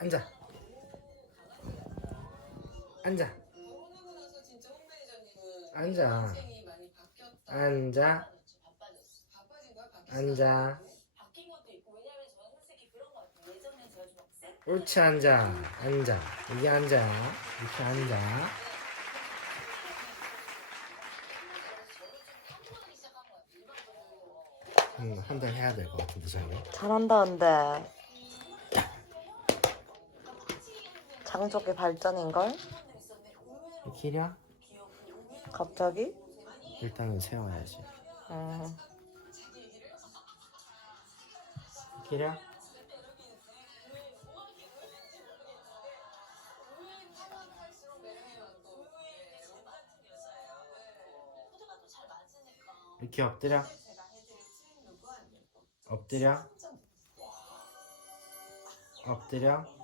앉아. 앉아. 앉아. 앉아. 앉아. 옳지 앉아. 앉아. 여기 앉아. 이렇게 앉아. 음, 한달 해야 될 것 같은데 저는. 잘한다 근데 장족의 발전인걸? 기려? 갑자기? 일단은 세워야지. 음. 기려? 이렇게 엎드려. 엎드려. 엎드려.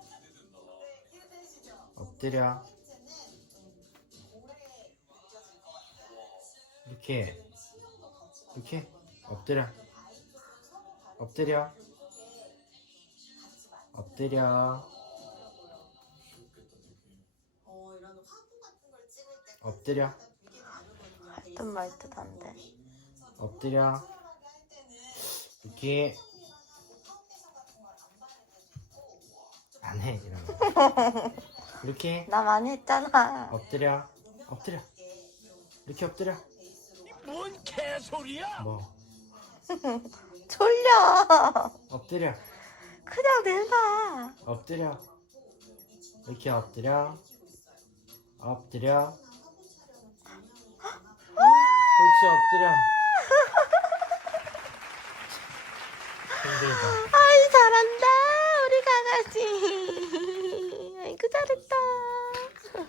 엎드려. 이렇게. 이렇게. 엎드려. 엎드려. 엎드려. 엎드려. 할듯말듯 한데 엎드려. 이렇게. 안 해, 이런 거. 이렇게. 나 많이 했잖아 엎드려. 엎드려. 이렇게 엎드려. 뭔 개소리야? 뭐. 졸려 엎드려. 그냥 내놔 엎드려. 이렇게 엎드려. 엎드려. 그렇지, 엎드려. 힘들다.